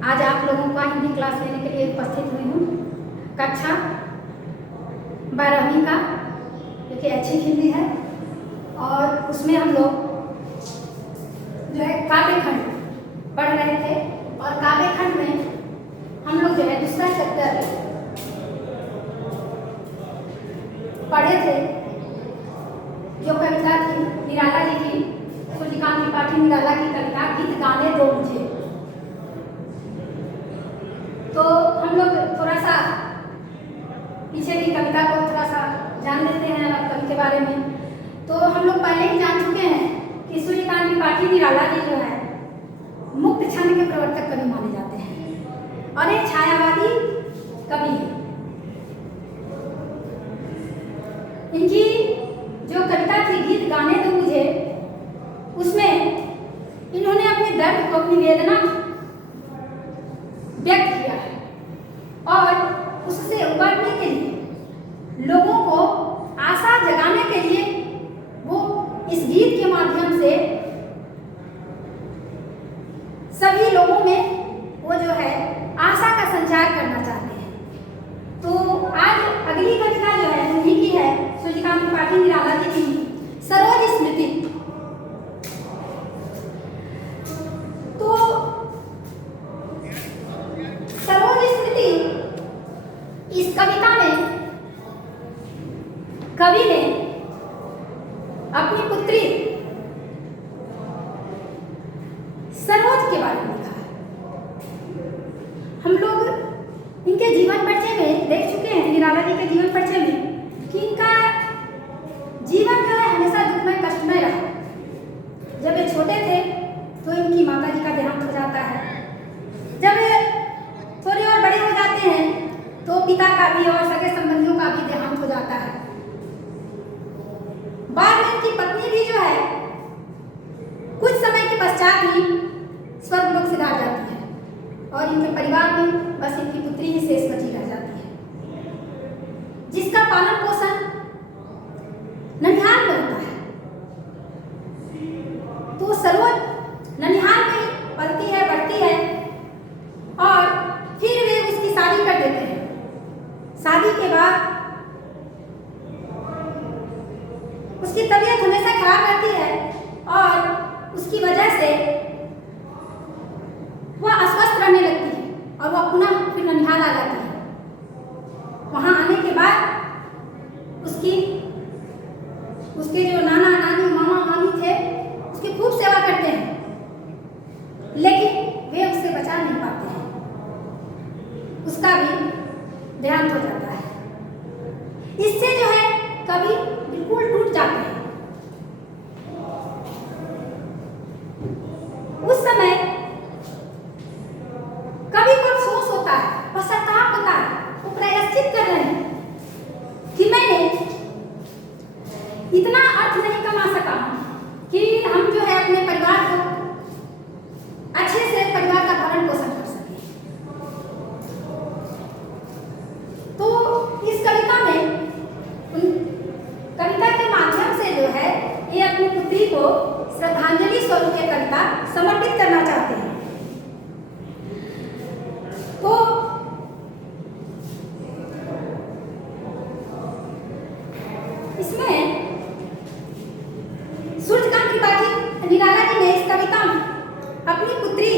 आज आप लोगों का हिंदी क्लास लेने के लिए उपस्थित हुई हूँ। कक्षा 12वीं का जो कि ऐच्छिक हिंदी है और उसमें हम लोग जो है काव्य खंड पढ़ रहे थे और काव्य खंड में हम लोग जो है दूसरा चैप्टर पढ़े थे जो कविता थी निराला जी की, सूर्यकांत त्रिपाठी निराला की कविता गीत गाने दो मुझे। तो हम लोग थोड़ा सा पीछे की कविता को थोड़ा सा जान लेते हैं कवि के बारे में। तो हम लोग पहले ही जान चुके हैं कि सूर्यकांत त्रिपाठी निराला जी जो है मुक्त छंद के प्रवर्तक कवि माने जाते हैं और एक छायावादी कवि है। इनकी जो कविता थी गीत गाने दो मुझे, उसमें इन्होंने अपने दर्द को, अपनी वेदना व्यक्त किया है और उससे उबरने के लिए, लोगों को आशा जगाने के लिए वो इस गीत के माध्यम से सभी लोगों में वो जो है आशा का संचार करना चाहते हैं। तो आज अगली कविता जो है उन्हीं की है, सूर्यकांत त्रिपाठी निराला जी की सरोज स्मृति। तो सरोज स्मृति इस कविता में कवि ने अपनी पुत्री सरोज के बारे में लिखा है। हम लोग इनके जीवन परिचय में देख चुके हैं, निराला जी के जीवन परिचय में, कि इनका जीवन जो है हमेशा दुखमय कष्टमय रहा। जब वे छोटे थे तो इनकी माता जी का देहांत हो जाता है। जब वे थोड़े और बड़े हो जाते हैं तो पिता का भी और सगे संबंधियों का भी देहांत हो जाता है। बाद में इनकी पत्नी भी जो है कुछ समय के पश्चात ही स्वर्गलोक से सिधार जाती है और इनके परिवार में बस इनकी पुत्री ही शेष बची रह जाती है, जिसका पालन पोषण ननिहाल में होता है। तो सरोज ननिहाल में पलती है, बढ़ती है और फिर वे उसकी शादी कर देते हैं। शादी के बाद उसकी तबीयत हमेशा खराब रहती है और उसकी वजह से वह अस्वस्थ रहने लगती है और वह पुनः फिर ननिहाल आ जाती है। वहां आने के बाद उसके जो नाना नानी मामा मामी थे उसकी खूब सेवा करते हैं, लेकिन वे उससे बचा नहीं पाते हैं। उसका भी देहांत हो जाता है। इससे जो है कवि बिल्कुल टूट जाते हैं। उस समय कवि को अफसोस होता है, पश्चाताप होता है, वो प्रायश्चित कर रहे हैं कि मैंने इतना अर्थ नहीं कमा सका कि हम जो है अपने परिवार को अच्छे से परिवार का भरण पोषण कर सके। तो इस कविता में कविता के माध्यम से जो है ये अपनी पुत्री को श्रद्धांजलि स्वरूप ये कविता समर्पित करना चाहते हैं। तो इसमें सूर्यकांत त्रिपाठी निराला जी ने इस कविता में अपनी पुत्री,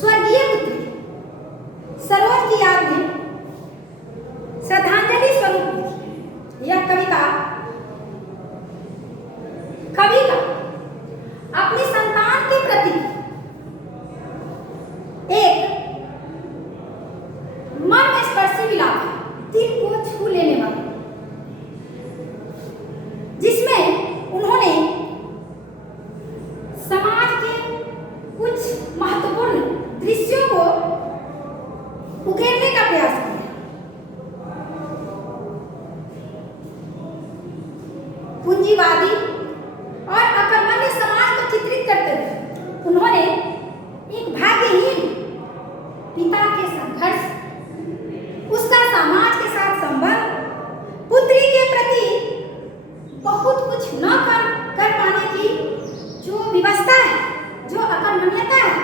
स्वर्गीय पुत्री सरोज की याद में श्रद्धांजलि स्वरूप यह कविता कवि का अपनी संतान के प्रति एक मर्मस्पर्शी विलाप है, दिल को छू लेने वाला, जिसमें उन्होंने समाज के कुछ महत्वपूर्ण दृश्यों को उकेरने का प्रयास किया। पूंजीवादी और अकर्मण्य समाज को चित्रित करते हुए उन्होंने एक भाग्यहीन पिता के संघर्ष, उसका समाज के साथ संबंध, पुत्री के प्रति बहुत कुछ न कर पाने की जो विवशता है, जो अकर्मण्यता है,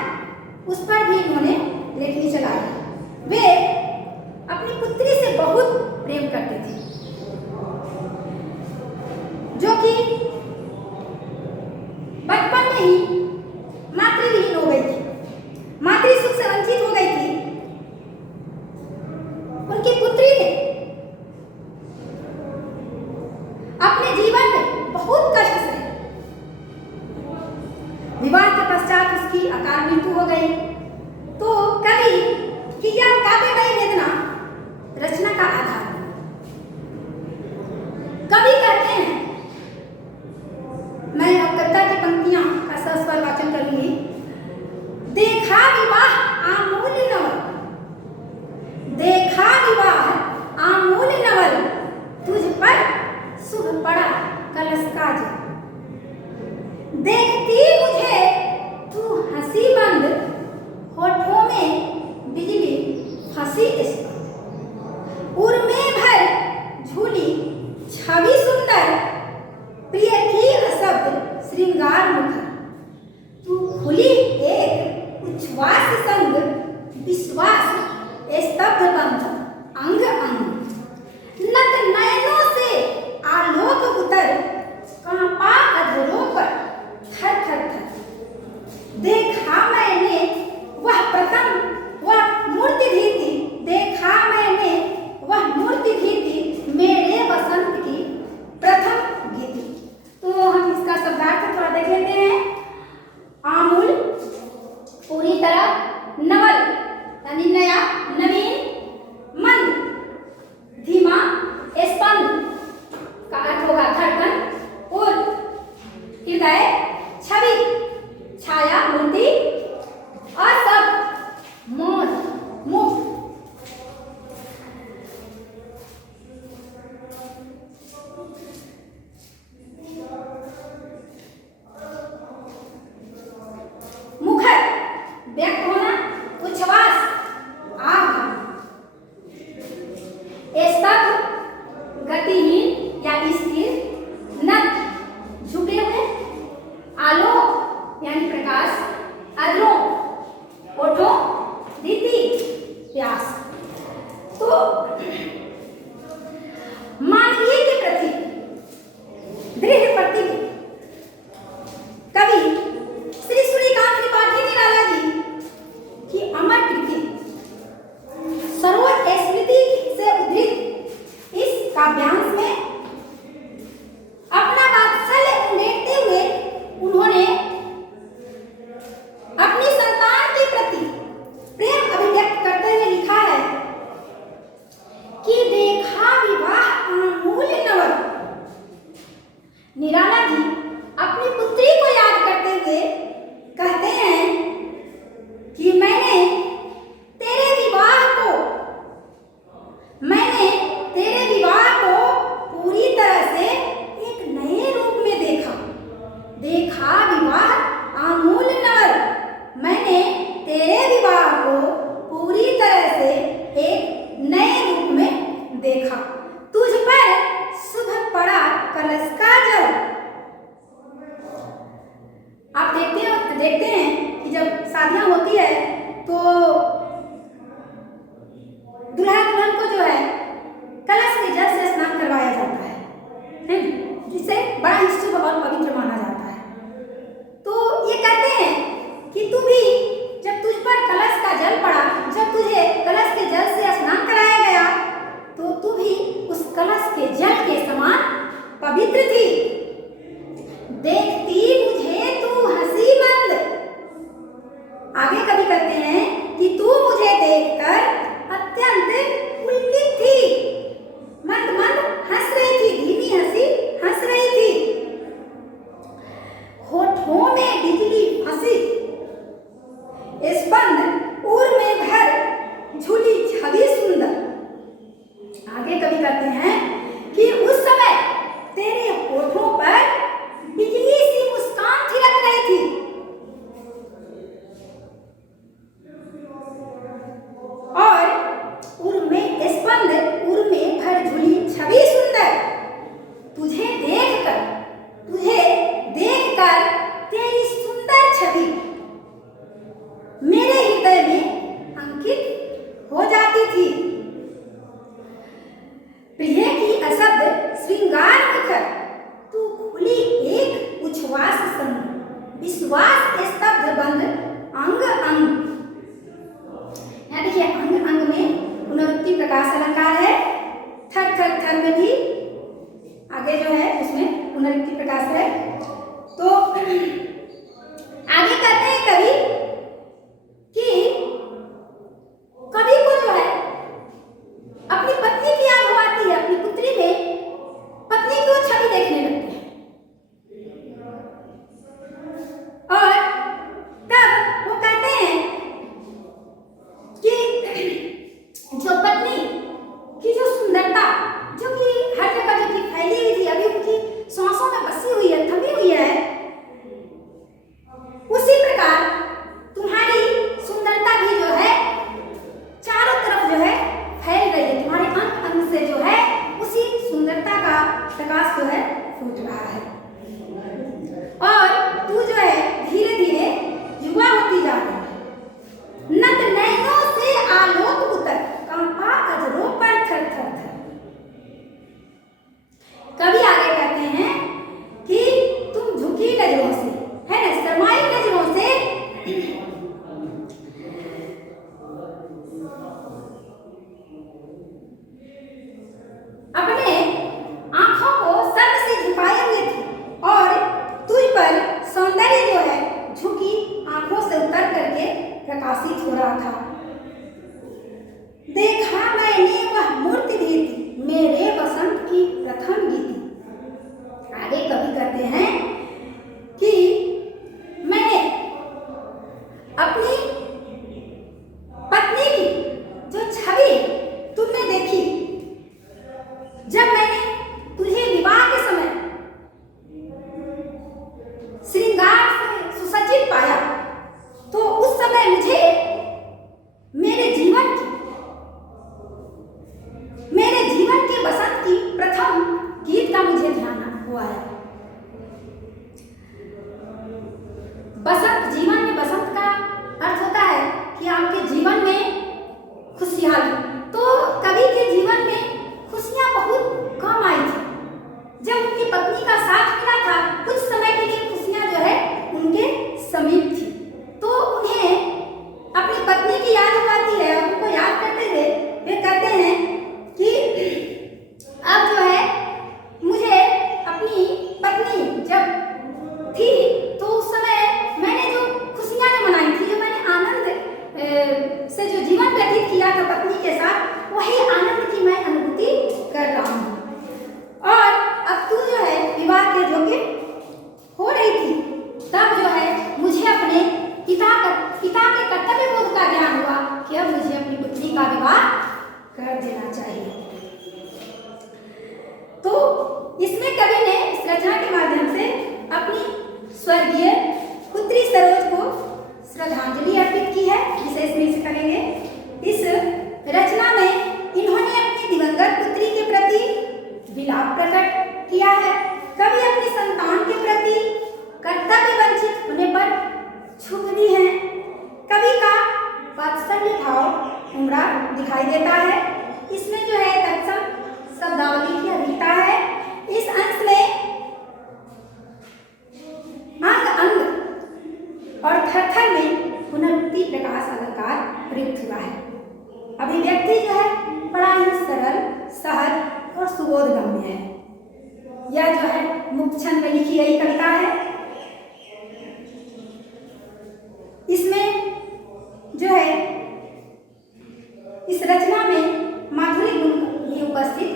उस पर भी इन्होंने लेखनी चलाई। वे अपनी पुत्री से बहुत प्रेम करते थे, जो कि बचपन में ही मातृविहीन हो गई थी, मातृ सुख से वंचित हो गई थी। उनकी पुत्री ने अपने जीवन में बहुत कष्ट से, विवाह के पश्चात उसकी अकाल मृत्यु हो गई। तो कवि की यह काव्यमयी वेदना रचना का आधार है। कवि कहते हैं, मैं अब कविता की पंक्तियां का सस्वर वाचन करूंगी। देखा विवाह आमूल नवल, देखा विवाह आमूल नवल, तुझ पर शुभ पड़ा कलश का जल। देखती मुझे तू हंसी मंद, होठों में बिजली फंसी इस पर। उर्मे भर झूली छवि सुंदर, प्रिय की शब्द श्रृंगार मुखर। तू खुली एक उच्छ्वास संग, विश्वास स्तब्ध बंध अंग अंग। नत नयनों से आलोक उतर, कांपा अधरों पर थर थर थर। देखा मैंने वह प्रथम वह मूर्ति धीति, देखा मैंने वह मूर्ति धीति, मेरे वसंत की प्रथम गीति। तो हम इसका शब्दार्थ थोड़ा देख लेते हैं। आमूल पूरी तरह, नवल यानी नया नवीन, मंद धीमा, स्पंद का अर्थ होगा धड़कन, और हृदय, छवि छाया मूर्ति, और सब मौन मुख। मुखर व्यक्त होना, उच्छ्वास आग, स्तब्ध गतिहीन या स्थिर, नत झुके हुए, आलोक यानी प्रकाश, अधरों होठों, दीति प्यास। तो मानवीय के प्रति दृढ़ प्रतिज्ञ कवि श्री सूर्यकांत त्रिपाठी निराला जी की अमर कृति सरोवर स्मृति से उद्धृत इस काव्यांश में अपना वात्सल्य उंडेलते हुए उन्होंने अपनी संतान के प्रति प्रेम अभिव्यक्त करते हुए लिखा है कि देखा विवाह आमूल नवल। निराला जी अपनी पुत्री को याद करते हुए कहते हैं कि मैंने तेरे विवाह को पूरी तरह से एक नए रूप में देखा। देखा विवाह आमूल नवल, मैंने तेरे विवाह को पूरी तरह से एक नए रूप में देखा। तुझ पर शुभ पड़ा कलश का जल। आप देखते हैं कि जब शादियां होती है तो दूल्हा दुल्हन को जो है कलश के जल से स्नान करवाया जाता है, जिसे बड़ा ही शुभ और पवित्र माना जाता है। तो ये कहते हैं कि तू भी जब तुझ पर कलश का जल पड़ा, जब तुझे कलश के जल से स्नान कराया गया, तो तू भी उस कलश के जल के समान पवित्र थी। देखती मुझे तू हंसी मंद। आगे कवि कहते हैं कि तू मुझे देखकर अत्यंत पुलकित थी, मंद मंद हंस रही थी, धीमी हंसी हंस रही थी। होठों में बिजली फंसी, स्पंद उर में भर झूली छवि सुंदर। आगे कवि कहते हैं कि उस समय तेरे होठों पर बिजली सी मुस्कान थिरक रही थी। और उर में स्पंद उर में भर झूली छवि सुंदर। तुझे देखकर तेरी सुंदर छवि मेरे आगे जो है उसमें पुनरुक्ति प्रकाश है। तो आगे कहते हैं कवि कि कवि को जो है अपनी पत्नी की याद आती है, अपनी पुत्री में पत्नी की वो छवि देखने लगते हैं और तब वो कहते हैं कि जो पत्नी की जो सुंदरता जो कि हर जगह जो कि फैली हुई थी, अभी उनकी सांसों में बसी हुई है, थमी हुई है, उसी प्रकार तुम्हारी सुंदरता भी जो है चारों तरफ जो है फैल रही है। तुम्हारे अंग अंग से जो है उसी सुंदरता का प्रकाश जो है फूट रहा है और तू जो है धीरे धीरे युवा होती जा रही है। नत नैनों से आलोक उतर कंपा अजरों पर थर थर थर। कभी आगे कहते हैं कि तुम झुकी नजरों से, है ना, शर्माई नजरों से अपने आंखों को सर से झुकाए हुए थी और तुझ पर सौंदर्य जो है झुकी आंखों से उतर करके प्रकाशित हो रहा था। देखा मैंने वह मूर्ति भी थी मेरे वसंत की प्रथम गीति। आगे कवि कहते हैं कि मैंने अपनी पत्नी की जो छवि तुमने देखी, जब मैंने तुझे विवाह के समय श्रृंगार से सुसज्जित पाया तो उस समय मुझे मेरे जीवन के बसंत की प्रथम गीत का मुझे ध्यान हुआ है। बसंत, जीवन में बसंत का अर्थ होता है कि आपके जीवन में खुशहाली। तो कवि के जीवन में खुशियां बहुत कम आई थी। जब उनकी पत्नी का साथ मिला था कुछ समय के लिए खुशियां जो है उनके समीप थी, तो उन्हें अपनी पत्नी की याद आती है। उनको याद करते हुए वे कहते हैं कि अब जो है मुझे अपनी पत्नी जब थी तो उस समय मैंने जो खुशियां जो मनाई थी, जो मैंने आनंद से जो जीवन व्यतीत किया था पत्नी के साथ, वही आनंद की मैं अनुभूति कर रहा हूँ। और अब तू जो है विवाह के योग्य हो रही थी, तब जो है मुझे अपने पिता के कर्तव्य बोध का ज्ञान हुआ कि अब मुझे अपनी पुत्री का विवाह कर देना चाहिए। तो इसमें कवि ने इस रचना के माध्यम से अपनी स्वर्गीय पुत्री सरोज को श्रद्धांजलि अर्पित की है, विशेष में से करेंगे। इस रचना में इन्होंने अपनी दिवंगत पुत्री के प्रति विलाप प्रकट किया है। कवि अपनी संतान के प्रति कर्तव्य वंचित होने पर क्षुब्ध भी हैं। कवि का वात्सल्य भाव उमड़ा दिखाई देता है। इसमें जो है तत्सम शब्दावली की अधिकता है। इस अंश में अंग अंग और थर थर में पुनरुक्ति प्रकाश अलंकार प्रयुक्त हुआ है। अभिव्यक्ति जो है बड़ा ही सरल, सहज और सुबोधगम्य है। यह जो है मुक्त छंद में लिखी गई कविता है। इसमें जो है इस रचना में माधुरी गुण भी उपस्थित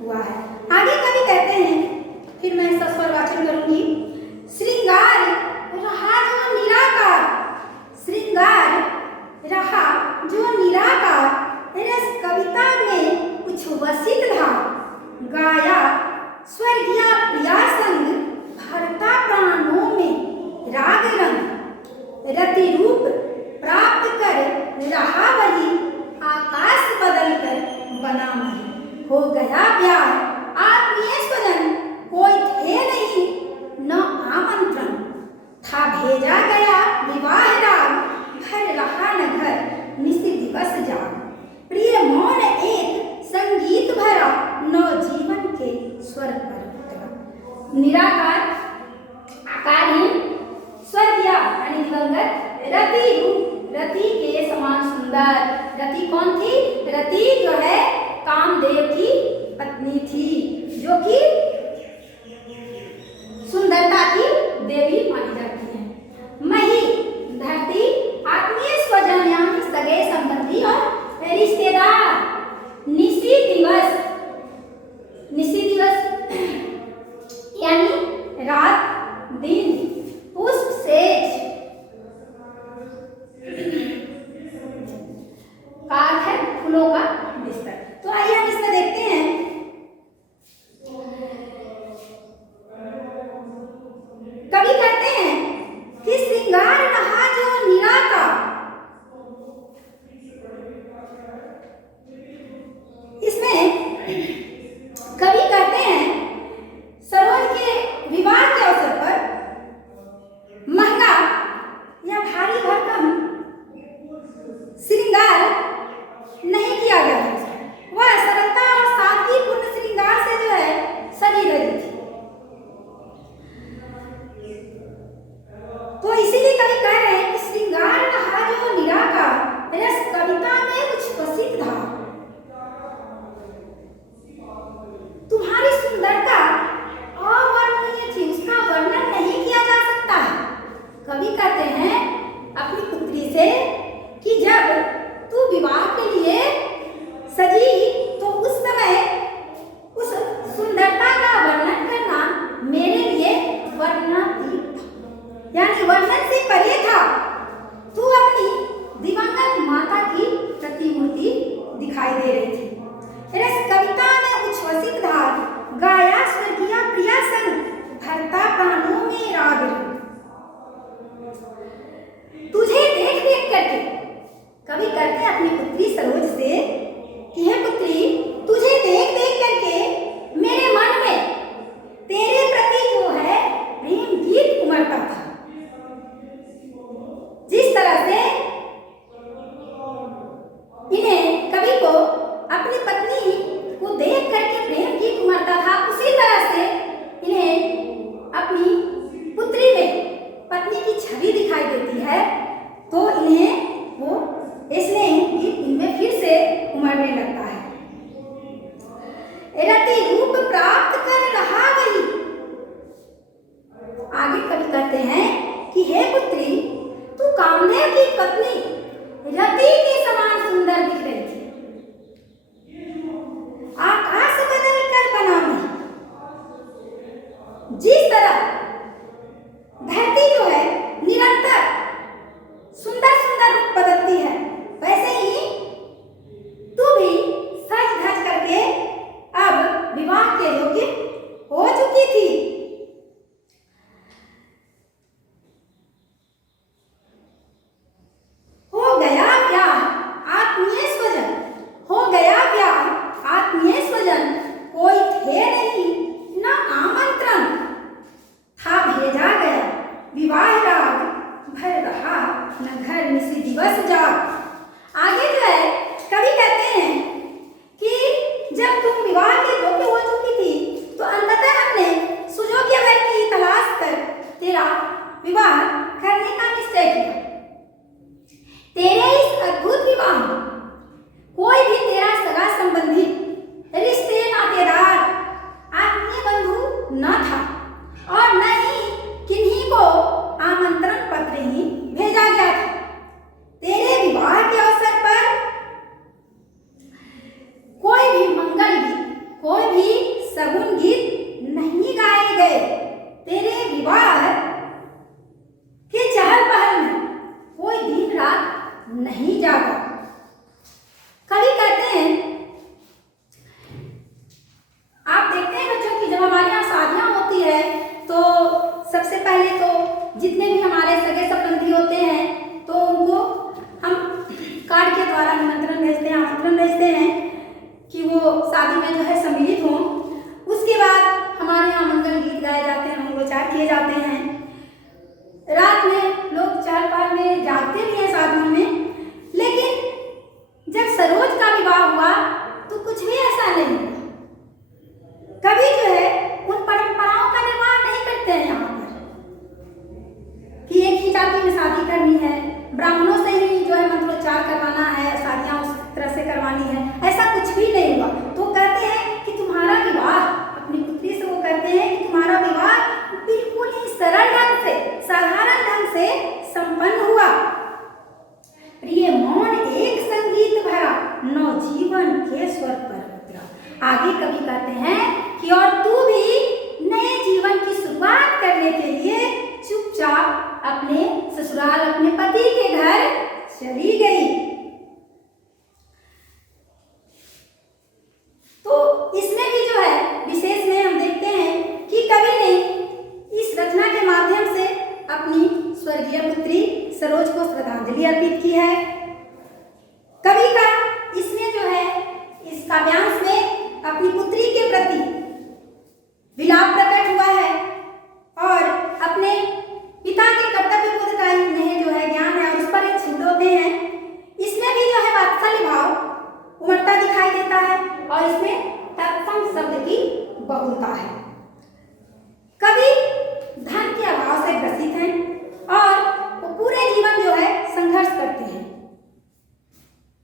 हुआ है। आगे कवि कहते हैं, फिर मैं सस्वर वाचन करूंगी। श्रृंगार रहा जो निराकार, श्रृंगार रहा जो निराकार, रस कविता में कुछ वसित था, गाया स्वर्गीय प्रिया संग, भरता प्राणों में राग रंग, रति रूप प्राप्त कर रहा वही, आकाश बदल कर बना नहीं, हो गया प्यार आत्मीय स्वजन, कोई थे नहीं न आमंत्रण, था भेजा गया विवाह राग, भर रहा न घर निशि दिवस जाग, प्रिय मौन एक संगीत भरा, नव जीवन के स्वर पर उतरा। निराकार आकारहीन स्वर्गीय यानी दिवंगत रति रूप, रति के समान सुंदर। रति कौन थी? रति जो है कामदेव की पत्नी थी, जो कि संबंधी और रिश्तेदार। निशी दिवस, निशी दिवस यानी रात दिन। पुष्प सेज का अर्थ है फूलों का बिस्तर। तो आइए हम इसमें देखते हैं। कवि कहते हैं कि श्रृंगार रहा जो निराका, इसमें कवि कहते हैं सरोज के विवाह के अवसर पर महंगा या भारी भरकम श्रृंगार नहीं किया गया था। वह सरलता और सादगीपूर्ण श्रृंगार से जो है सजी रही थी। तो इसीलिए कवि कह रहे हैं कि श्रृंगार रहा जो निराका, रस कविता में उच्छ्वसित था। तुम्हारी सुंदरता अवर्णनीय थी, उसका वर्णन नहीं किया जा सकता है। कवि कहते हैं अपनी पुत्री से कि जब तू विवाह के लिए सजी तो उस समय उस सुंदरता का वर्णन करना मेरे लिए वर्णनातीत था, यानी वर्णन से परे था। तू अपनी दिवंगत माता की प्रतिमूर्ति दिखाई दे रही थी। रस कविता में उच्छ्वसित धार गाया स्वर्गीय प्रिया संग भरता प्राणों में राग। तुझे देख देख करके कवि कहते हैं अपनी पुत्री सरोज से कि हे पुत्री, तुझे देख देख करके मेरे मन में तेरे प्रति जो है प्रेम गीत उमड़ता था। जिस तरह से इन्हें कवि को अपनी पत्नी को देख करके प्रेम गीत उमड़ता था, उसी तरह से इन्हें अपनी पुत्री में पत्नी की छवि दिखाई देती है। तो इन्हें वो स्नेह गीत इनमें फिर से उमड़ने लगता है। रति रूप प्राप्त कर रहा वही। आगे कवि कहते हैं कि हे पुत्री, तू कामदेव की पत्नी रति के समान सुंदर दिख रही थी। आकाश बदल कर बना मैं। जिस तरह धरती जो है निरंतर सुंदर सुंदर रूप बदलती है, वैसे ही तू भी सज धज करके अब विवाह के योग्य हो चुकी थी। हो गया ब्याह आत्मीय स्वजन, हो गया ब्याह आत्मीय स्वजन, कोई थे नहीं न आमंत्रण था भेजा गया। विवाह राग भर रहा न घर निसी दिवस जाग। आगे जो है कवि कहते हैं कि जब तुम विवाह के योग्य हो चुकी थी तो अंततः हमने सुयोग्य वर की तलाश कर तेरा विवाह करने का निश्चय किया। तेरे इस अद्भुत विवाह में कोई भी तेरा सगा संबंधी, रिश्ते नातेदार, आत्मीय बंधु न था और न ही किन्हीं को आमंत्रण पत्र ही भेजा गया था। तेरे विवाह के अवसर पर कोई भी मंगल गीत, कोई भी सगुन गीत नहीं गाए गए। तेरे विवाह के चहल पहल में कोई दिन रात नहीं जागा। कवि कहते हैं, आप देखते हैं बच्चों की जब हमारे यहाँ शादियाँ होती है तो सबसे पहले तो जितने भी हमारे सगे संबंधी होते हैं तो उनको हम कार्ड के द्वारा निमंत्रण भेजते हैं, आमंत्रण भेजते हैं कि वो शादी में जो है सम्मिलित हों। उसके बाद हमारे यहाँ मंगल गीत गाए जाते हैं, मंगलोचार किए जाते हैं। रात में लोग चहल पहल में जागते भी हैं शादियों में, लेकिन आगे कवि कहते हैं कि और तू भी नए जीवन की शुरुआत करने के लिए चुपचाप अपने ससुराल अपने पति के घर चली गई। तो इसमें भी जो है विशेष में हम देखते हैं कि कवि ने इस रचना के माध्यम से अपनी स्वर्गीय पुत्री सरोज को श्रद्धांजलि अर्पित की है। कवि का इसमें जो है इस काव्यांश में अपनी पुत्री के प्रति विलाप प्रकट हुआ है और अपने पिता के कर्तव्य बोध का इन्हें जो है ज्ञान है और उस पर एक छिड़ोते हैं। इसमें भी जो है वात्सल्य भाव उमड़ता दिखाई देता है और इसमें तत्सम शब्द की बहुलता है। कवि धन के अभाव से ग्रसित हैं और वो पूरे जीवन जो है संघर्ष करते हैं।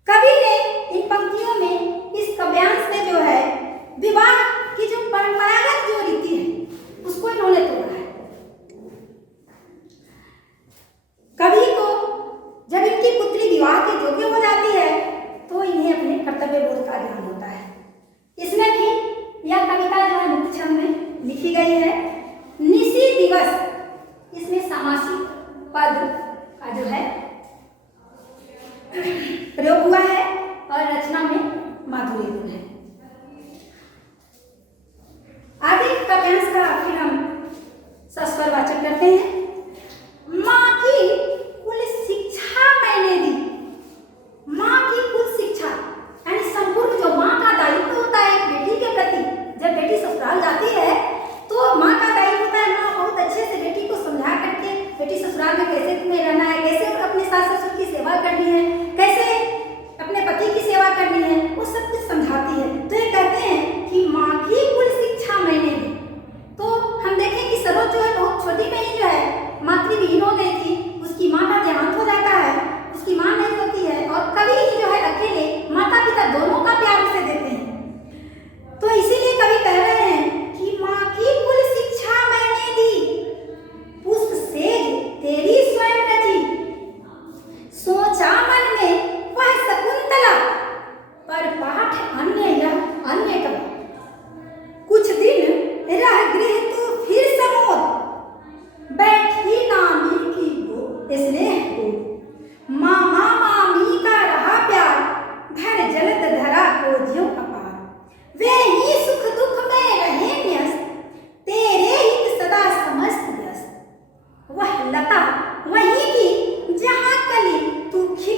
कवि ने इन पंक्तियों में इस काव्यांश में जो है विवाह की जो परंपरागत जो रीति है उसको इन्होंने तोड़ा है। कवि को जब इनकी पुत्री विवाह के योग्य हो जाती है तो इन्हें अपने कर्तव्य बोध का ज्ञान होता है। इसमें भी यह कविता जो है मुख्य छंद में लिखी गई है। निशी दिवस इसमें सामासिक पद का जो है प्रयोग हुआ है और रचना में माधुर्य गुण है। आगे काव्यांश का फिर हम सस्वर वाचक करते हैं। माँ की कुल शिक्षा मैंने दी। माँ की कुल शिक्षा यानी संपूर्ण जो माँ का दायित्व होता है एक बेटी के प्रति। जब बेटी ससुराल जाती है तो माँ का दायित्व होता है माँ बहुत अच्छे से बेटी को समझा करके बेटी ससुराल में कैसे तुम्हें रहना है, कैसे अपने सास ससुर की सेवा करनी है, कैसे अपने पति की सेवा करनी है, वो सब कुछ समझाती है। तो ये कहते हैं कि माँ की कुल शिक्षा मैंने दी। तो हम देखें कि सरोज जो है बहुत छोटी में ही जो है मातृविहीन हो गई थी। उसकी माँ का देहांत हो जाता है, उसकी माँ नहीं होती है और कवि ही जो है अकेले माता पिता दोनों का प्यार उसे देते हैं। तो इसीलिए कवि कह रहे हैं कि माँ की कुल शिक्षा मैंने दी, पुष्प सेज तेरी स्वयं रची, सोचा मन में वह शकुंतला, पर पाठ अन्य यह अन्य कला। कुछ दिन रह गृह तू फिर समोद, बैठी नामी की गो स्नेह को, मामा मामी का रहा प्यार, धर जलत धरा को ज्यों अपार, वे ही सुख दुख में रहे न्यस्त, तेरे हित सदा समस्त व्यस्त, वह लता वहीं की जहाँ कली तू खिल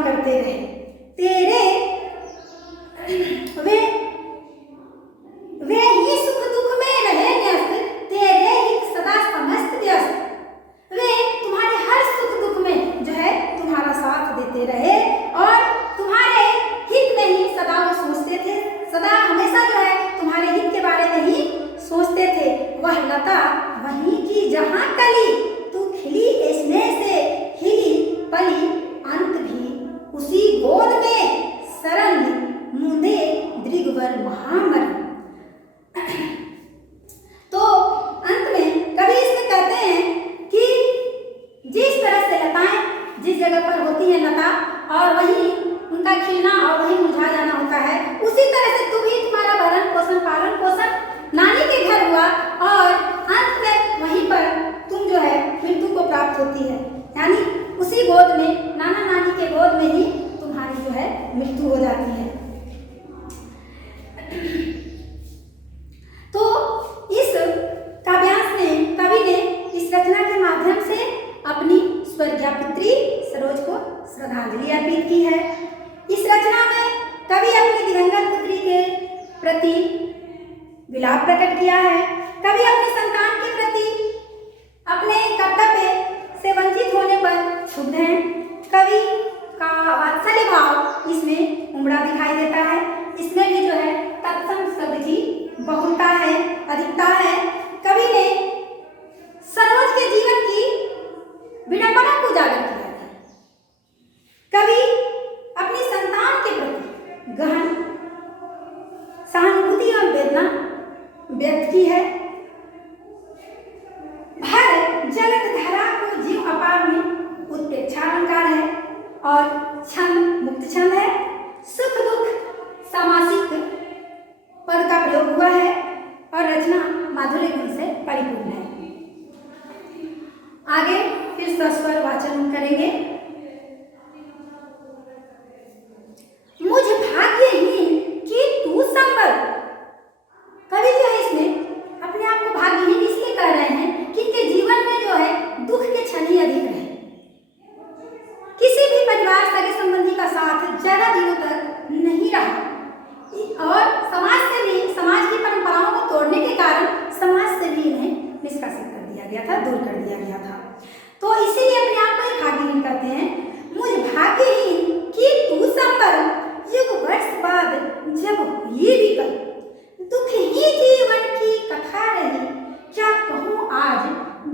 काम करते रहे। तेरे वे ही सुख दुख में रहे व्यस्त, तेरे ही सदा समस्त व्यस्त। वे तुम्हारे हर सुख दुख में जो है तुम्हारा साथ देते रहे और तुम्हारे हित में ही सदा वो सोचते थे, सदा हमेशा जो है तुम्हारे हित के बारे में ही सोचते थे। वह लता वहीं की जहाँ कली, तू खिली स्नेह से हिली पली, अंत भी उसी गोद में शरण मुंदे दृगवर महामर। तो अंत में कवि इसमें कहते हैं कि जिस तरह से लताएं जिस जगह पर होती है लता और वहीं उनका खिलना और वहीं मुरझा जाना होता है, उसी तरह से तू भी तुम्हारा भरण पोषण पालन पोषण नानी के घर हुआ और अंत में वहीं पर तुम जो है मृत्यु को प्राप्त होती है। यानी उसी गोद में, नाना नानी के गोद में ही तुम्हारी जो है मृत्यु हो जाती है। तो इस काव्यांश में कवि ने इस रचना के माध्यम से अपनी स्वर्गीय पुत्री सरोज को श्रद्धांजलि अर्पित की है। इस रचना में कवि अपनी दिवंगत पुत्री के प्रति विलाप प्रकट किया है। कवि अपनी संतान के प्रति अपने कर्तव्य से वंचित होने पर क्षुब्ध हैं। कवि का वात्सल्य भाव इसमें उमड़ा दिखाई देता है। इसमें भी जो है तत्सम शब्द की बहुलता है, अधिकता है। कवि ने सरोज के जीवन की विडंबना को उजागर किया है। कवि अपनी संतान के प्रति गहन सहानुभूति और वेदना व्यक्त की है। भर जलद धरा को जीव अपार में उत्प्रेक्षा अलंकार है और छंद मुक्त छंद है। सुख दुख सामासिक पद का प्रयोग हुआ है और रचना माधुर्य गुण से परिपूर्ण है। आगे फिर सस्वर वाचन करेंगे। मुझ भाग्यहीन कि तू संबल। कवि जो है इसमें अपने आप को भाग्यहीन इसलिए कह रहे हैं कि इनके जीवन में जो है दुख के क्षण ही अधिक रहे। किसी भी परिवार सगे संबंधी का साथ ज्यादा दिनों तक नहीं रहा और समाज की परंपराओं को तोड़ने के कारण समाज से भी इन्हें निष्कासित कर दिया गया था, दूर कर दिया गया था। तो इसीलिए अपने आप को ही भाग्यहीन कहते हैं। मुझ भाग्यहीन कि तू संबल, युग वर्ष बाद जब हुई विकल, दुख ही जीवन की कथा रही, क्या कहूँ आज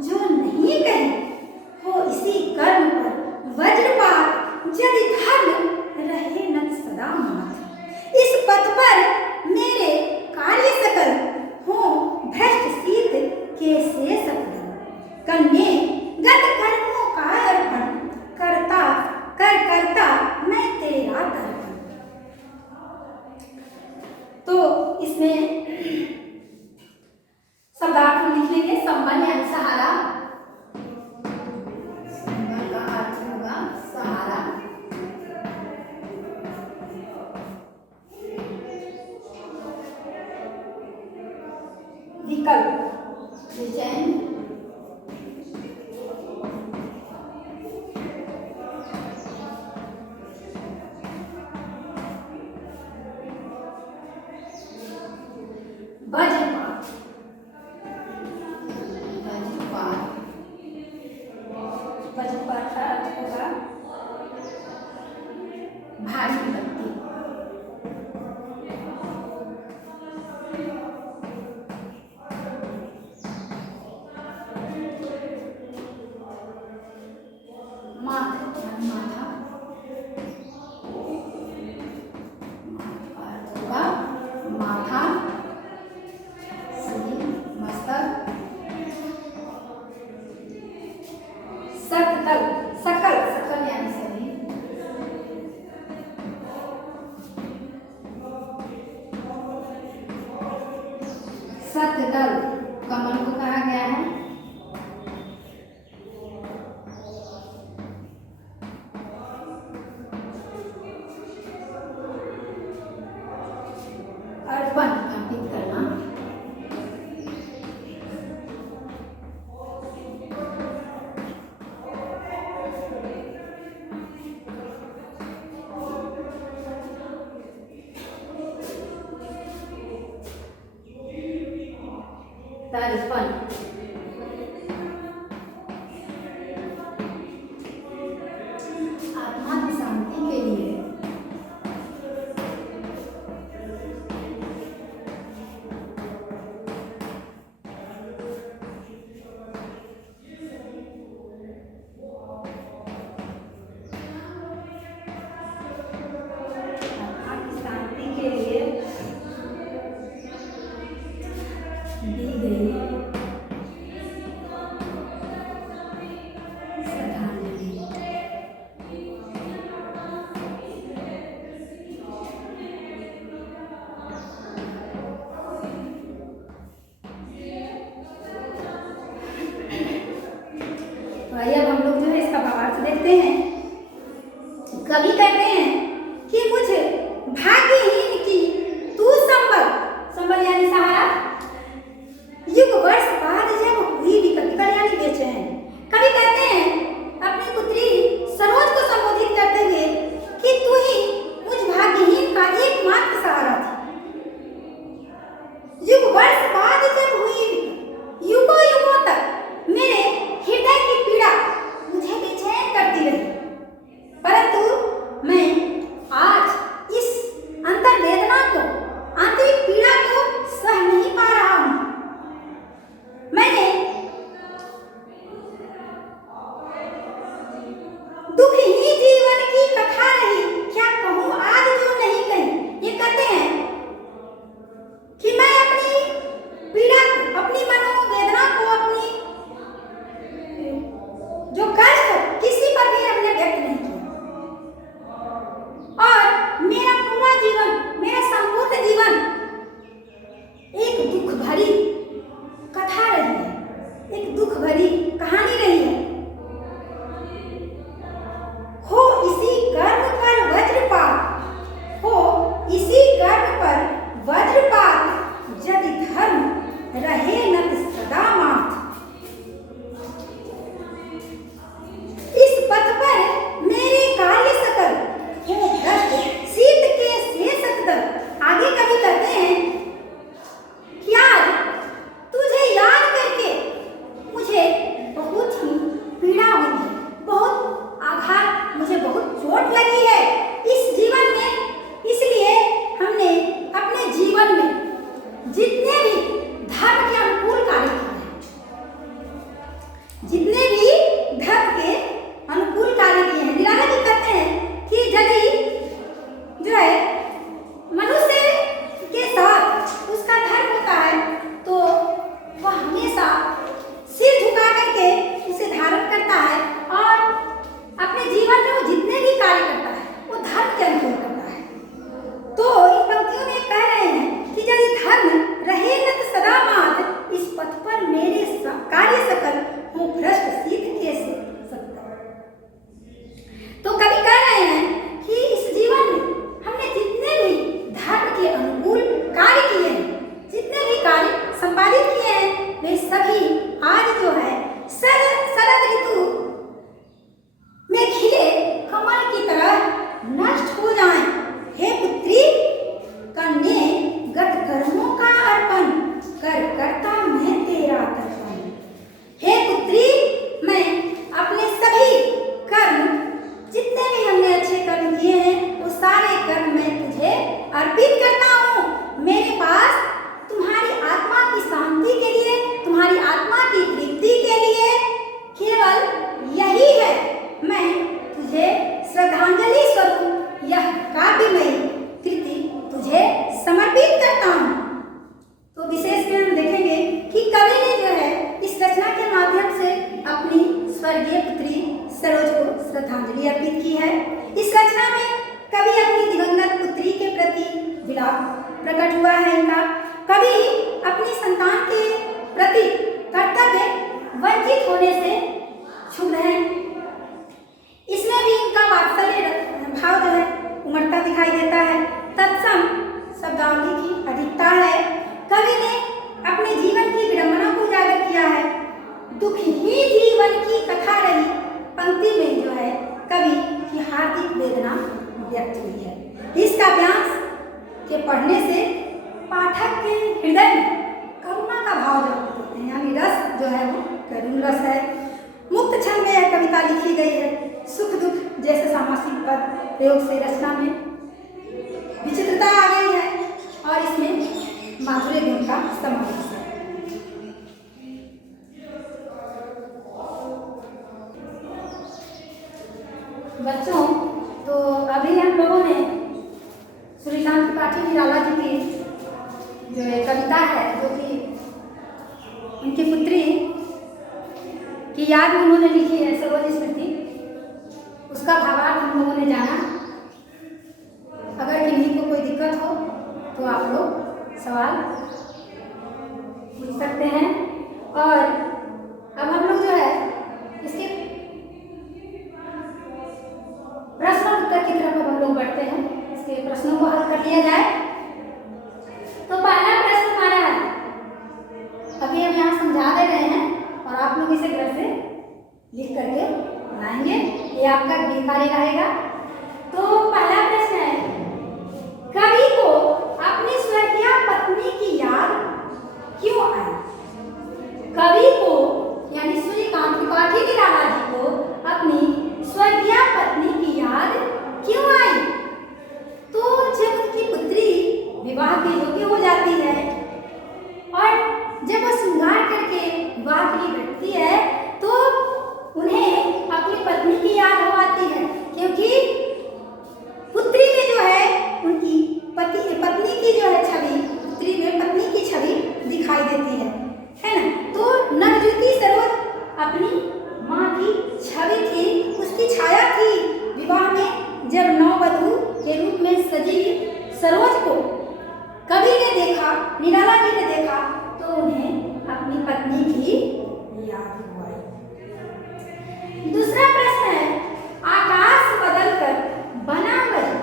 जो नहीं कही, हो इसी कर्म पर वज्रपात, यदि धर्म रहे न सदा मत। इस पथ पर मेरे कार्य सकल, हो भ्रष्ट शीत के से सकल, कन्ने गत कर्मों का अर्पण, करता मैं तेरा दर्पण। तो इसमें शब्दार्थ लिख लेंगे। संबल यानी सहारा, संबल का अर्थ होगा सहारा। विकल्प विचैन, वज्रपात, वज्रपात का अर्थ होगा भारी विपत्ति। माथा, शरीर, मस्तक। सकल, सकल, सकल यानी शरीर। सतदल कमल को कहा गया है। अर्पण अर्पित करना। तर्पण। आत्मा की शांति के लिए दी गई श्रद्धांजलि। तो आइए अब हम लोग जो है इसका भावार्थ देखते हैं। कवि कहते हैं कि मुझे भाग्यहीन की तू संबल, संबल यानी सहारा, युग वर्ष बाद जब हुई विकल यानी बेचैन। कवि कहते हैं अपनी पुत्री सरोज को संबोधित करते हुए कि तू ही मुझ भाग्यहीन का एकमात्र सहारा थी। युग वर्ष बाद जब हुई, युगों युगों तक मेरे हृदय की पीड़ा मुझे बेचैन करती रही, परंतु मैं आज इस अंतर वेदना को, आंतरिक पीड़ा को सह नहीं पा रहा हूं। मैंने दुख ही जीवन की कथा रही, क्या कहूं आज जो नहीं कही। ये कहते हैं कि मैं अपनी पीड़ा को, अपनी मनोवेदना को, अपनी जो कष्ट किसी पर भी हमने व्यक्त नहीं किया, और मेरा पूरा जीवन, मेरा संपूर्ण जीवन एक दुख भरी कथा रही है, एक दुख भरी कहानी रही है। हो इसी कर्म पर वज्रपात, हो इसी कर्म पर वज्रपात, यदि धर्म रहे नत सदा मात। इस पथ पर मेरे कार्य सकल, हो भ्रष्ट शीत के से सकदल। आगे कवि कहते हैं कि आज तुझे याद करके मुझे बहुत ही पीड़ा हुई है, बहुत आघात, मुझे बहुत चोट लगी है इस जीवन में। इसलिए हमने अपने जीवन में जितने भी धर्म के अनुकूल कार्य किए हैं, जितने भी धर्म के अनुकूल कार्य किए हैं, निराला जी कहते हैं कि यदि जो है मनुष्य के साथ उसका धर्म होता है तो वह हमेशा सिर झुका करके उसे धारण करता है, और अपने जीवन में वो जितने भी कार्य करता है वो धर्म के अनुकूल करता है। तो इन पंक्तियों में कह रहे हैं कि यदि धर्म रहे नत सदा मात, इस पथ पर मेरे कार्य सकल, हो भ्रष्ट शीत के से सकल। तो कवि कह रहे हैं कि इस जीवन में हमने जितने भी धर्म के अनुकूल कार्य किए हैं, जितने भी कार्य संपादित किए हैं, वे सभी आज जो है शरद ऋतु में खिले कमल की तरह नष्ट हो जाएं। हे पुत्री करने गत कर्मों का अर्पण, कर करता मैं तेरा तर्पण। हे पुत्री, मैं अपने सभी कर्म, जितने भी हमने अच्छे कर्म किए हैं, वो सारे कर्म मैं तुझे अर्पित करता हूँ। मेरे पास तुम्हारी आत्मा की शांति के लिए, तुम्हारी आत्मा की तृप्ति के लिए केवल यही है। मैं तुझे श्रद्धांजलि स्वरूप यह काव्यमयी कृति तुझे समर्पित करता हूँ। तो विशेष में हम देखेंगे कि कवि ने जो है इस रचना के माध्यम से अपनी स्वर्गीय पुत्री सरोज को श्रद्धांजलि अर्पित की है। इस रचना में कवि अपनी दिवंगत पुत्री के प्रति विलाप प्रकट हुआ है इनका। कवि अपनी संतान के प्रति कर्तव्य वंचित होने से क्षुब्ध है। इसमें भी इनका वात्सल्य भाव जो है उमड़ता दिखाई देता है। तत्सम शब्दावली की अधिकता है। कवि ने अपने जीवन की विडंबना को उजागर किया है। दुख ही जीवन की कथा रही पंक्ति में जो है कवि की हार्दिक वेदना व्यक्त हुई है। इस काव्यांश के पढ़ने से पाठक के हृदय में करुणा का भाव यानी रस जो है वो करुण रस है। मुक्त छंद में यह कविता लिखी गई है। सुख दुख जैसे सामासिक पद प्रयोग से रचना में विचित्रता आ गई है और इसमें माधुर्य गुण का समावेश है। बच्चों, तो अभी हम लोगों ने सूर्यकांत त्रिपाठी निराला जी की जो एक कविता है, जो कि उनकी पुत्री की याद में उन्होंने लिखी है, सरोज स्मृति, उसका भावार्थ हम लोगों ने जाना। अगर किन्हीं को कोई दिक्कत हो तो आप लोग सवाल पूछ सकते हैं। और अब हम लोग जो है इसके प्रश्न उत्तर की तरफ हम लोग बढ़ते हैं। इसके प्रश्नों को हल कर लिया जाए। तो पहला प्रश्न हमारा है, अभी हम यहाँ समझा दे रहे हैं और आप लोग इसे घर से लिख करके बनाएंगे, ये आपका गृह कार्य रहेगा। तो पहला प्रश्न है, कवि को अपनी स्वर्गीय पत्नी की याद क्यों आई? कवि को यानी सूर्यकांत त्रिपाठी निराला जी को अपनी स्वर्गीय पत्नी की याद क्यों आई? तो जब उनकी पुत्री विवाह के योग्य हो जाती है और जब वो श्रृंगार करके विवाह के लिए बैठती है तो उन्हें अपनी पत्नी की याद हो आती है, क्योंकि पुत्री में जो है उनकी पत्नी की जो है छवि, पुत्री में पत्नी की छवि दिखाई देती है ना। तो नवजुवती सरोज अपनी माँ की छवि थी, उसकी छाया थी। विवाह में जब नववधू के रूप में सजी सरोज को कवि ने देखा, निराला जी ने देखा, तो उन्हें अपनी पत्नी की याद हुई। दूसरा प्रश्न है, आकाश बदलकर बना मही।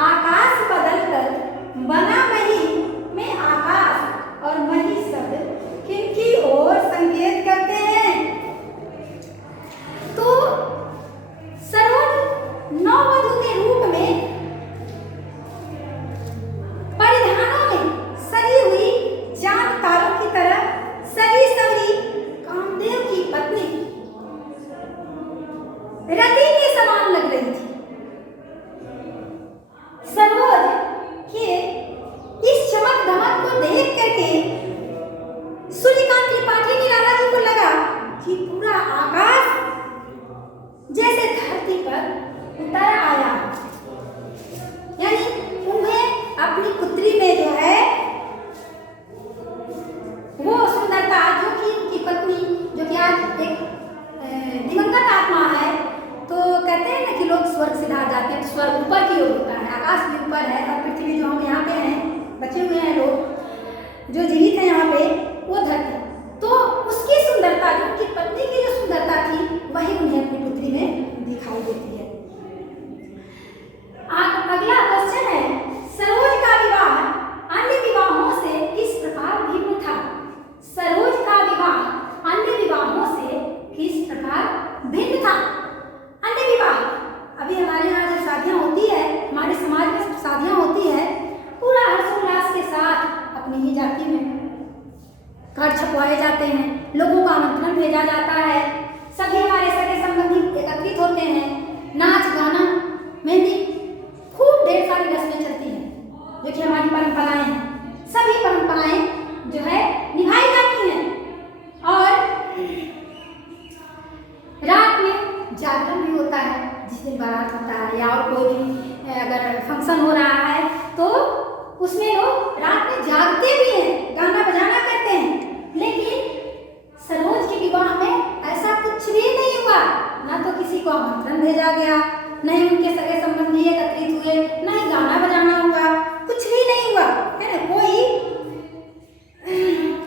आकाश बदलकर बना मही में आकाश और मही शब्द किनकी ओर संकेत करते हैं? तो सरोज नववधू के रूप में परिधानों में सजी हुई चांद तारों की तरह सजी सवरी कामदेव की पत्नी रति के समान लग रही थी। सरोज के इस चमक धमक को देख करके सूर्यकांत त्रिपाठी निराला जी को लगा कि पूरा आकाश जैसे धरती पर उतर आया। यानी उन्हें अपनी पुत्री में जो है वो सुंदरता, जो कि उनकी पत्नी, जो कि आज एक दिवंगत आत्मा है, तो कहते हैं ना कि लोग स्वर्ग से बाहर जाते हैं, तो स्वर्ग ऊपर की ओर होता है, आकाश भी ऊपर है और पृथ्वी जो हम यहाँ पे हैं, बचे हुए हैं लोग जो जीवित हैं यहाँ पे, वो धरती। तो उसकी सुंदरता, जो उनकी पत्नी की जो सुंदरता थी, वही उन्हें अपनी पुत्री में दिखाई देती है। अगला क्वेश्चन है, सरोज का विवाह अन्य विवाहों से किस प्रकार भिन्न था? सरोज का विवाह अन्य विवाहों से किस प्रकार भिन्न था? अन्य विवाह, अभी हमारे यहाँ जब शादियाँ होती है, हमारे समाज में शादियाँ होती है, पूरा हर्षोल्लास के साथ अपनी ही जाति में कार्ड छपवाए जाते हैं, लोगों को आमंत्रण भेजा जाता है, सभी हमारे सगे संबंधी एकत्रित होते हैं, नाच गाना मेहंदी, खूब ढेर सारी रस्में चलती हैं जो कि हमारी परंपराएं हैं। सभी परंपराएं जो है निभाई जाती हैं और रात में जागरण भी होता है, जिस दिन बारात होता है या और कोई भी अगर फंक्शन हो रहा है तो उसमें लोग रात में जागते भी हैं, गाना बजाना करते हैं। लेकिन सरोज के विवाह में ऐसा कुछ भी नहीं हुआ, ना तो किसी को आमंत्रण भेजा गया, न ही उनके सगे संबंधी एकत्रित हुए, न ही गाना बजाना हुआ, कुछ भी नहीं हुआ, है ना। कोई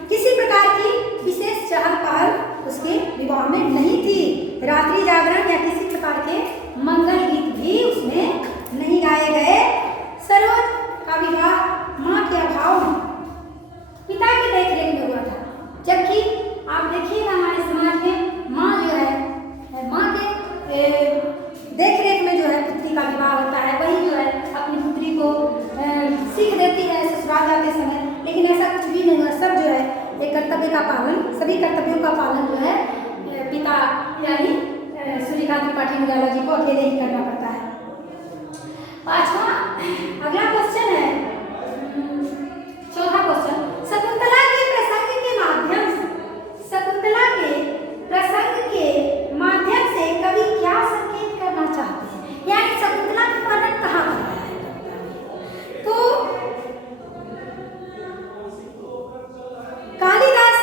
किसी प्रकार की विशेष चहल पहल उसके विवाह में नहीं थी। रात्रि जागरण या किसी प्रकार के मंगल गीत भी उसमें नहीं गाए गए। सरोज का विवाह माँ के अभाव में पिता की देखरेख में हुआ था, जबकि आप देखिएगा हमारे समाज में माँ जो है, माँ के देखरेख में जो है पुत्री का विवाह होता है, वही जो है अपनी पुत्री को सीख देती है ससुराल जाते समय। लेकिन ऐसा कुछ भी नहीं हुआ, सब जो है कर्तव्य का पालन, सभी कर्तव्यों का पालन जो है पिता यानी सूर्यकांत त्रिपाठी निराला जी को अकेले ही करना पड़ता है। पांचवा अगला क्वेश्चन है, चौथा क्वेश्चन, शकुंतला के प्रसंग के माध्यम से, शकुंतला के प्रसंग के माध्यम से कवि क्या संकेत करना चाहते हैं, यानी शकुंतला का वर्णन कहाँ कराया है। तो कालिदास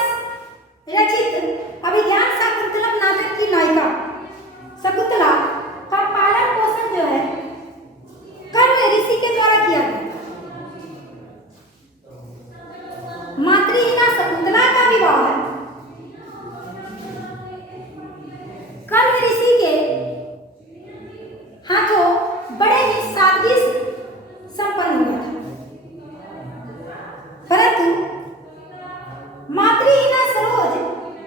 रचित अभिज्ञान शाकुंतलम नाटक की नायिका शकुंतला का पालन पोषण जो है कर्ण ऋषि के द्वारा किया गया। मातृहीना शकुंतला का विवाह कर्ण ऋषि के हाथों बड़े ही सादगी संपन्न हुआ था, परंतु मातृहीना सरोज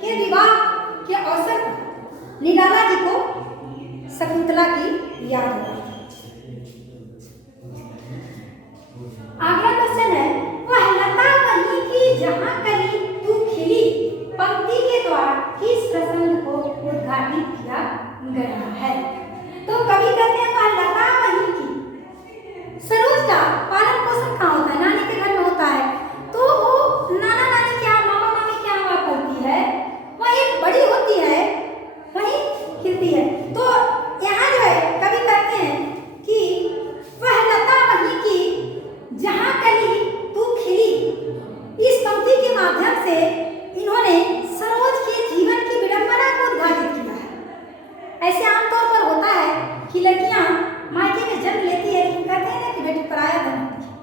के विवाह के अवसर पर निराला जी को शकुंतला की याद आई। अगला क्वेश्चन है, वह लता वहीं की जहां कली तू खिली पंक्ति के द्वारा किस प्रसंग को उद्घाटित किया गया है। तो कवि कहते हैं वह लता वहीं की, सरोज का पालन पोषण कहाँ होता है, नानी के घर में होता है। तो वो नाना नानी क्या, मामा मामी क्या हुआ करती है, वही बड़ी होती है, वही खिलती है। तो यहाँ जो है कवि कहते हैं कि वह लता वहीं की जहाँ कली तू खिली, इस पंक्ति के माध्यम से इन्होंने सरोज के जीवन की विडंबना को उद्घाटित किया है। ऐसे आमतौर पर होता है कि लड़कियां मायके में जन्म लेती है, लेकिन कहते हैं ना कि बेटी पराया धन होती है,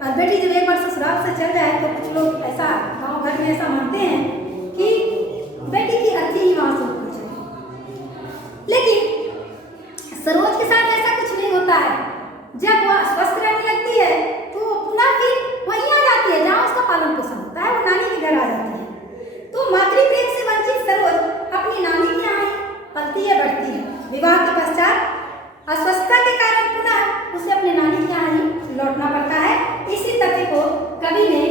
और बेटी जब एक बार ससुराल से चल जाए तो कुछ लोग ऐसा गाँव घर में ऐसा मानते हैं कि बेटी की अर्थी ही वहां से होनी चाहिए। लेकिन सरोज के साथ ऐसा कुछ नहीं होता है। जब वह स्वस्थ रहने लगती है तो वो पुनः फिर वहीं आ जाती है जहाँ उसका पालन पोषण होता है, वो नानी के घर आ जाती है। तो मातृ प्रेम से वंचित सरोज अपनी नानी के यहाँ पलती है, बढ़ती है। विवाह के पश्चात अस्वस्थता के कारण पुनः उसे अपने नानी के यहाँ ही लौटना पड़ता है। इसी तथ्य को कवि ने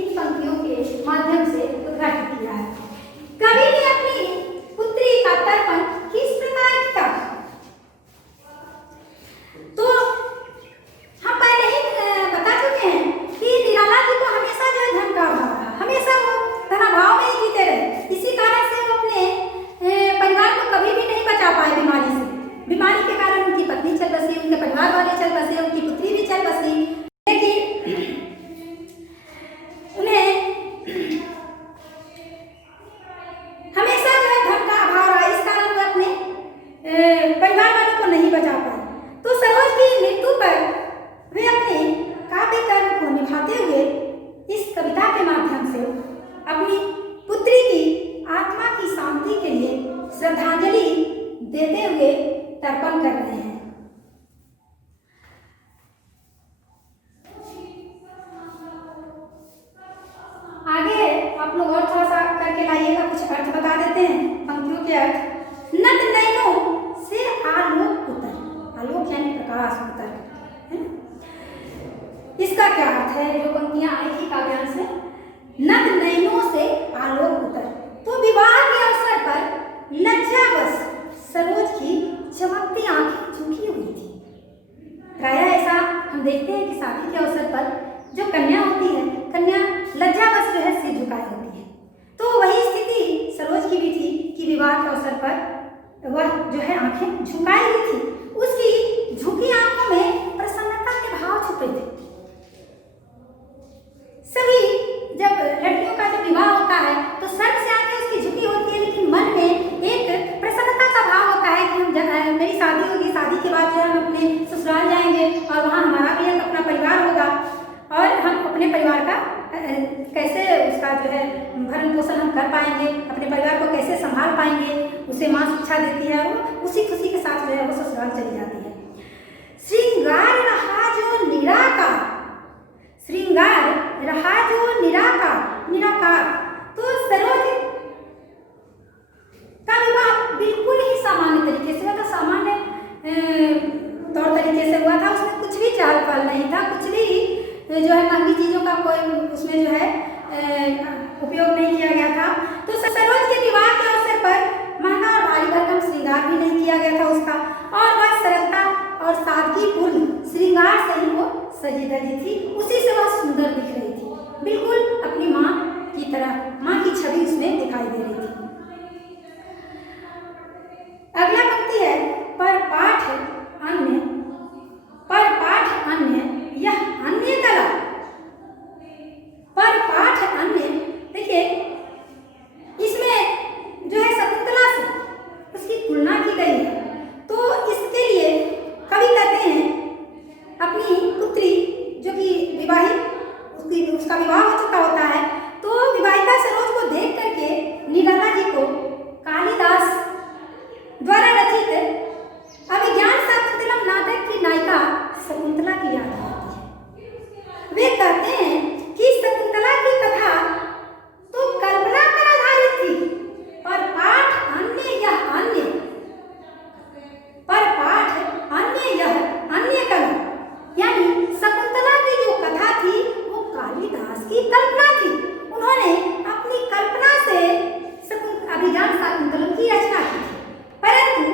इन पंक्तियों के माध्यम से उद्घाटित किया है। कवि ने अपनी पुत्री का तर्पण किस प्रकार किया, तो हम पहले ही बता चुके हैं कि निराला जी को हमेशा जो है धन का अभाव रहा, हमेशा वो धनाभाव में ही जीते रहे। इसी कारण से वो अपने परिवार को कभी भी नहीं बचा पाए बीमारी से। बीमारी के कारण उनकी पत्नी चल बसी, उनके परिवार वाले चल बसे, उनकी पुत्री भी चल बसी, लेकिन उन्हें हमेशा जो है धन का अभाव रहा। इस कारण वो अपने परिवार वालों को नहीं बचा पाए। तो सरोज की मृत्यु पर वे अपने काव्य कर्म को निभाते हुए इस कविता के माध्यम से अपनी पुत्री की आत्मा की शांति के लिए श्रद्धांजलि देते हुए तर्पण कर रहे हैं। आगे आप लोग और थोड़ा सा करके लाइएगा, कुछ अर्थ बता देते हैं पंक्तियों के अर्थ। नद नैनों से आलोक उतर, आलोक यानी प्रकाश उतर, इसका क्या अर्थ है जो पंक्तियां आई थी काव्यांश से, नद नैनों से आलोक उतर। तो विवाह के अवसर पर लज्जावश सरोज की चमकती आंखें झुकी हुई थी। प्रायः ऐसा हम देखते हैं कि शादी के अवसर पर जो कन्या होती है, कन्या लज्जावश जो है सिर झुकाए होती है। तो वही स्थिति सरोज की भी थी कि विवाह के अवसर पर वह जो है आंखें झुकाई हुई थी। उसकी झुकी आंखों में प्रसन्नता के भाव छुपे थे। सभी जब लड़कियों का जब विवाह होता है तो सर से आंखें उसकी झुकी होती है, लेकिन मन में एक प्रसन्नता का भाव होता है कि हम मेरी शादी होगी, शादी के बाद जो हम अपने ससुराल जाएंगे और वहाँ हमारा भी एक अपना परिवार होगा और हम अपने परिवार का कैसे उसका जो है भरण पोषण हम कर पाएंगे, अपने परिवार को कैसे संभाल पाएंगे, उसे माँ शिक्षा देती है। वो उसी खुशी के साथ जो है वो ससुराल चली जाती है। श्रृंगार रहा जो निराकार, श्रृंगार रहा जो निराकार, निराकार। तो सरोज का विवाह बिल्कुल ही सामान्य तरीके से हुआ था, सामान्य तौर तरीके से हुआ था। उसमें कुछ भी चाल पाल नहीं था, कुछ भी जो है महंगी चीज़ों का कोई उसमें जो है उपयोग नहीं किया गया था। तो सरोज के विवाह के अवसर पर महंगा और भारी भरकम श्रृंगार भी नहीं किया गया था उसका, और वह सरलता और सादगीपूर्ण श्रृंगार से ही वो सजी धजी थी, उसी से वह सुंदर दिख रही थी, बिल्कुल अपनी माँ की तरह, माँ की छवि उसमें दिखाई दे रही थी। अगला पंक्ति है पर पाठ अन्य यह अन्य कला। पर पाठ अन्य, देखिए इसमें जो है शकुंतला से उसकी तुलना की गई है। तो इसके लिए कवि कहते हैं अपनी पुत्री जो कि विवाहित, उसका विवाह हो चुका होता है, तो विवाहिता सरोज को देख करके निराला जी को कालिदास द्वारा रचित अभिज्ञान शाकुंतलम नाटक की नायिका शकुंतला की याद आती है। वे कहते हैं कि शकुंतला की कथा तो कल्पना पर आधारित थी, पर पाठ अन्य यह अन्य, पर पाठ अन्य यह अन्य कला, यानी शकुंतला की जो कथा थी वो कालिदास की कल्पना थी। उन्होंने अपनी कल्पना से अभिज्ञान शाकुंतलम की रचना की थी, परंतु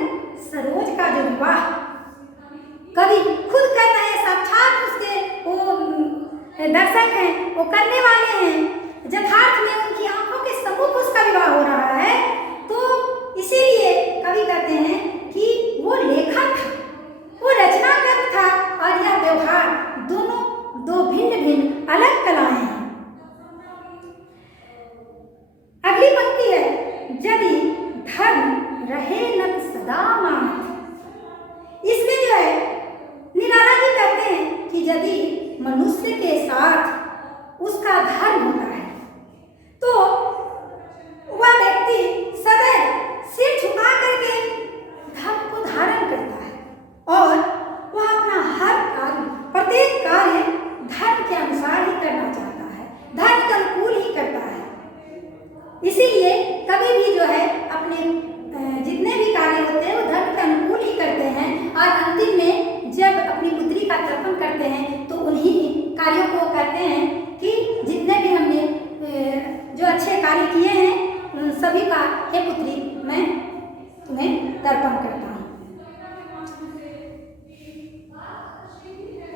सरोज का जो विवाह कवि खुद कर रहे हैं, साक्षात उसके वो दर्शक हैं, वो करने वाले हैं, यथार्थ में उनकी आंखों के सम्मुख उसका विवाह हो रहा है। तो इसीलिए कवि कहते हैं कि वो लेखन था, वो रचना कर्म था, और यह व्यवहार दोनों दो भिन्न भिन्न अलग कलाएं हैं। अगली पंक्ति है यदि धर्म रहे नत सदा मात। इसमें जो है निराला जी कहते हैं कि यदि मनुष्य के साथ उसका धर्म होता है तो वह व्यक्ति सदैव सिर झुका करके धर्म को धारण करता है, और वह अपना हर कार्य, प्रत्येक कार्य धर्म के अनुसार ही करना चाहता है, धर्म के अनुकूल ही करता है। इसीलिए कभी भी जो है अपने जितने भी कार्य होते हैं वो धर्म के अनुकूल ही करते हैं, और अंतिम में जब अपनी पुत्री का तर्पण करते हैं तो उन्हीं कार्यों को कहते हैं कि जितने भी हमने जो अच्छे कार्य किए हैं उन सभी का हे पुत्री मैं तुम्हें तर्पण करता हूँ।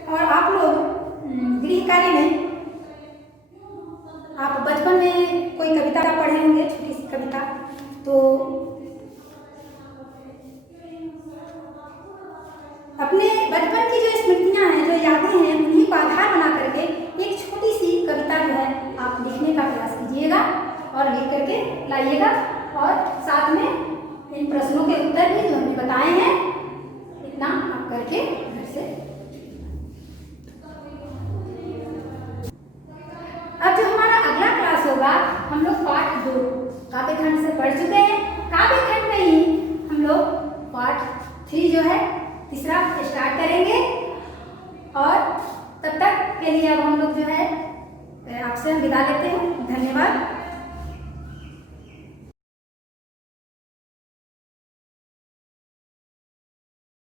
और आप लोग गृह कार्य में आप बचपन में कोई कविता पढ़े होंगे, छोटी सी कविता, तो अपने बचपन की जो स्मृतियाँ हैं, जो यादें हैं, उन्हीं को आधार बना करके एक छोटी सी कविता जो है आप लिखने का प्रयास कीजिएगा और लिख करके लाइएगा, और साथ में इन प्रश्नों के उत्तर भी जो हमने बताए हैं इतना आप करके घर से। अब जो हमारा अगला क्लास होगा, हम लोग पाठ 2 काव्य खंड से पढ़ चुके हैं। काव्य खंड में ही हम लोग पाठ 3 जो है तीसरा स्टार्ट करेंगे, और तब तक के लिए अब हम लोग जो है आपसे विदा लेते हैं। धन्यवाद।